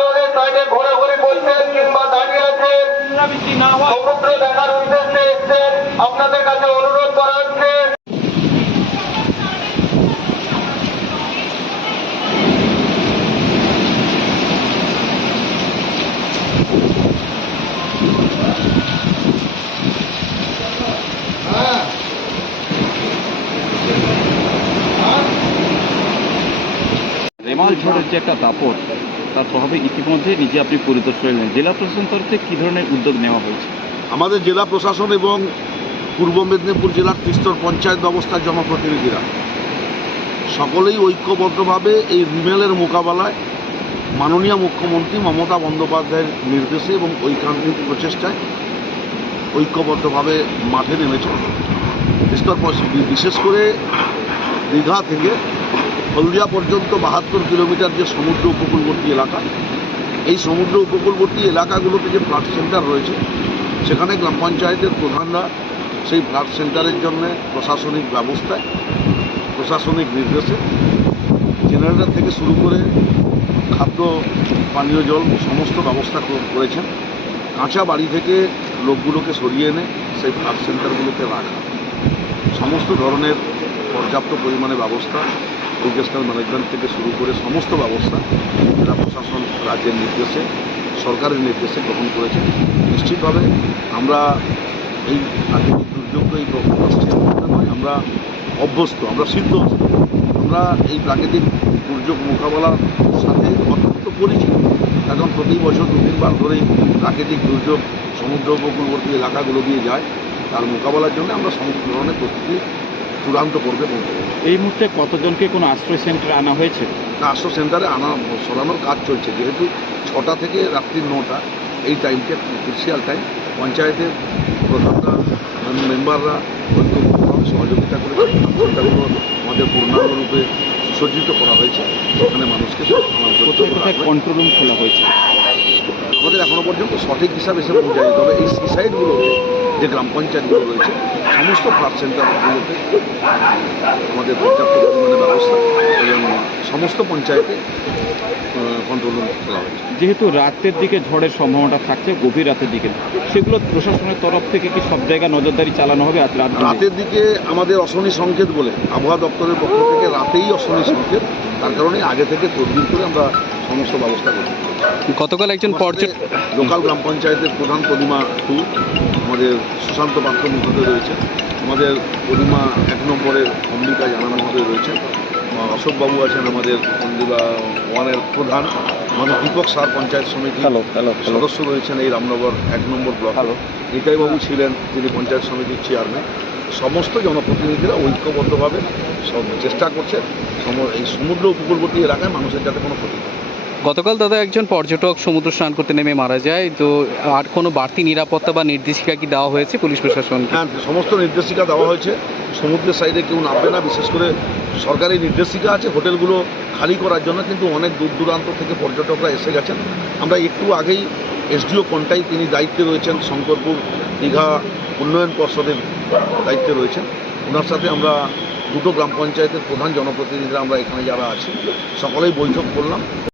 রোডের সাইডে ঘোরাঘুরি করছেন কিংবা দাঁড়িয়ে আছেন, সমুদ্র দেখার উদ্দেশ্যে এসছেন, আপনাদের কাছে অনুরোধ করা হচ্ছে রেমাল ঝড়ের যে একটা দাপট, তার প্রভাবে ইতিমধ্যে নিজে আপনি পরিদর্শন এলেন। জেলা প্রশাসন তরফ থেকে কী ধরনের উদ্যোগ নেওয়া হয়েছে? আমাদের জেলা প্রশাসন এবং পূর্ব মেদিনীপুর জেলার ত্রিস্তর পঞ্চায়েত ব্যবস্থার জনপ্রতিনিধিরা সকলেই ঐক্যবদ্ধভাবে এই রিমেলের মোকাবেলায় মাননীয় মুখ্যমন্ত্রী মমতা বন্দ্যোপাধ্যায়ের নির্দেশে এবং ঐকান্তিক প্রচেষ্টায় ঐক্যবদ্ধভাবে মাঠে নেমেছে। বিশেষ করে দীঘা থেকে হলদিয়া পর্যন্ত ৭২ কিলোমিটার যে সমুদ্র উপকূলবর্তী এলাকা, এই সমুদ্র উপকূলবর্তী এলাকাগুলোতে যে ফ্লাড সেন্টার রয়েছে, সেখানে গ্রাম পঞ্চায়েতের প্রধানরা সেই ফ্লাড সেন্টারের জন্য প্রশাসনিক ব্যবস্থায়, প্রশাসনিক নির্দেশে জেনারেটর থেকে শুরু করে খাদ্য পানীয় জল সমস্ত ব্যবস্থা করেছেন। কাঁচা বাড়ি থেকে লোকগুলোকে সরিয়ে এনে সেই ফ্লাড সেন্টারগুলোতে রাখা, সমস্ত ধরনের পর্যাপ্ত পরিমাণে ব্যবস্থা, ডিজাস্টার ম্যানেজমেন্ট থেকে শুরু করে সমস্ত ব্যবস্থা জেলা প্রশাসন রাজ্যের নির্দেশে, সরকারের নির্দেশে গ্রহণ করেছে। নিশ্চিতভাবে আমরা এই প্রাকৃতিক দুর্যোগ এই নয়, আমরা অভ্যস্ত, আমরা সিদ্ধহস্ত, আমরা এই প্রাকৃতিক দুর্যোগ মোকাবেলার সাথে অত্যন্ত পরিচিত। এখন প্রতি বছর ২-৩ বার ধরেই প্রাকৃতিক দুর্যোগ সমুদ্র উপকূলবর্তী এলাকাগুলো দিয়ে যায়। তার মোকাবেলার জন্য আমরা সমস্ত ধরনের প্রস্তুতি চূড়ান্ত করবে বলতে পারি। এই মুহূর্তে কতজনকে কোনো আশ্রয় সেন্টারে আনা হয়েছে? আশ্রয় সেন্টারে সরানোর কাজ চলছে, যেহেতু ৬টা থেকে রাত্রি ৯টা এই টাইমটা ক্রুশিয়াল টাইম। পঞ্চায়েতের প্রধানরা, মেম্বাররা ঐক্যবদ্ধভাবে সহযোগিতা করেছে। সেন্টারগুলো আমাদের পূর্ণাঙ্গরূপে সুসজ্জিত করা হয়েছে, সেখানে মানুষকে কন্ট্রোল রুম খোলা হয়েছে। আমাদের এখনো পর্যন্ত সঠিক হিসাব এসে পৌঁছায়নি, তবে এই সিসাইডগুলোতে যে গ্রাম পঞ্চায়েতগুলো রয়েছে সমস্ত ফ্লাড সেন্টারগুলোতে আমাদের পর্যাপ্ত পরিমাণে ব্যবস্থা এবং সমস্ত পঞ্চায়েতে কন্ট্রোল রুম খোলা হয়েছে। যেহেতু রাতের দিকে ঝড়ের সম্ভাবনা থাকছে, গভীর রাতের দিকে, সেগুলো প্রশাসনের তরফ থেকে কি সব জায়গায় নজরদারি চালানো হবে? আজ রাতের দিকে আমাদের অশনি সংকেত বলে আবহাওয়া দপ্তরের পক্ষ থেকে রাতেই অশনি সংকেত, তার কারণে আগে থেকে তদবির করে আমরা সমস্ত ব্যবস্থা করি। গতকাল একজন পর্যটক লোকাল গ্রাম পঞ্চায়েতের প্রধান পরিমা 2 আমাদের সুশান্ত পাত্র মহোদয় রয়েছে, আমাদের পরিমা ১ নম্বরের অম্বিকা জানানো মহোদয় রয়েছেন, অশোকবাবু আছেন আমাদের পন্দিবা 1-এর প্রধান, আমাদের দীপক সার পঞ্চায়েত সমিতি সদস্য রয়েছেন এই রামনগর ১ নম্বর ব্লক, নিতাইবাবু ছিলেন যিনি পঞ্চায়েত সমিতির চেয়ারম্যান। সমস্ত জনপ্রতিনিধিরা ঐক্যবদ্ধভাবে সব চেষ্টা করছে এই সমুদ্র উপকূলবর্তী এলাকায় মানুষের যাতে কোনো ক্ষতি হয়। গতকাল দাদা একজন পর্যটক সমুদ্র স্নান করতে নেমে মারা যায়, তো আর কোনো বাড়তি নিরাপত্তা বা নির্দেশিকা কি দেওয়া হয়েছে পুলিশ প্রশাসন? হ্যাঁ, সমস্ত নির্দেশিকা দেওয়া হয়েছে। সমুদ্রের সাইডে কেউ নামবে না, বিশেষ করে সরকারি নির্দেশিকা আছে হোটেলগুলো খালি করার জন্য, কিন্তু অনেক দূর দূরান্ত থেকে পর্যটকরা এসে গেছেন। আমরা একটু আগেই এসডিও কন্টাই তিনি দায়িত্বে রয়েছেন, শঙ্করপুর দীঘা উন্নয়ন পর্ষদের দায়িত্বে রয়েছেন, ওনার সাথে আমরা দুটো গ্রাম পঞ্চায়েতের প্রধান জনপ্রতিনিধিরা আমরা এখানে যারা আছি সকলেই বৈঠক করলাম।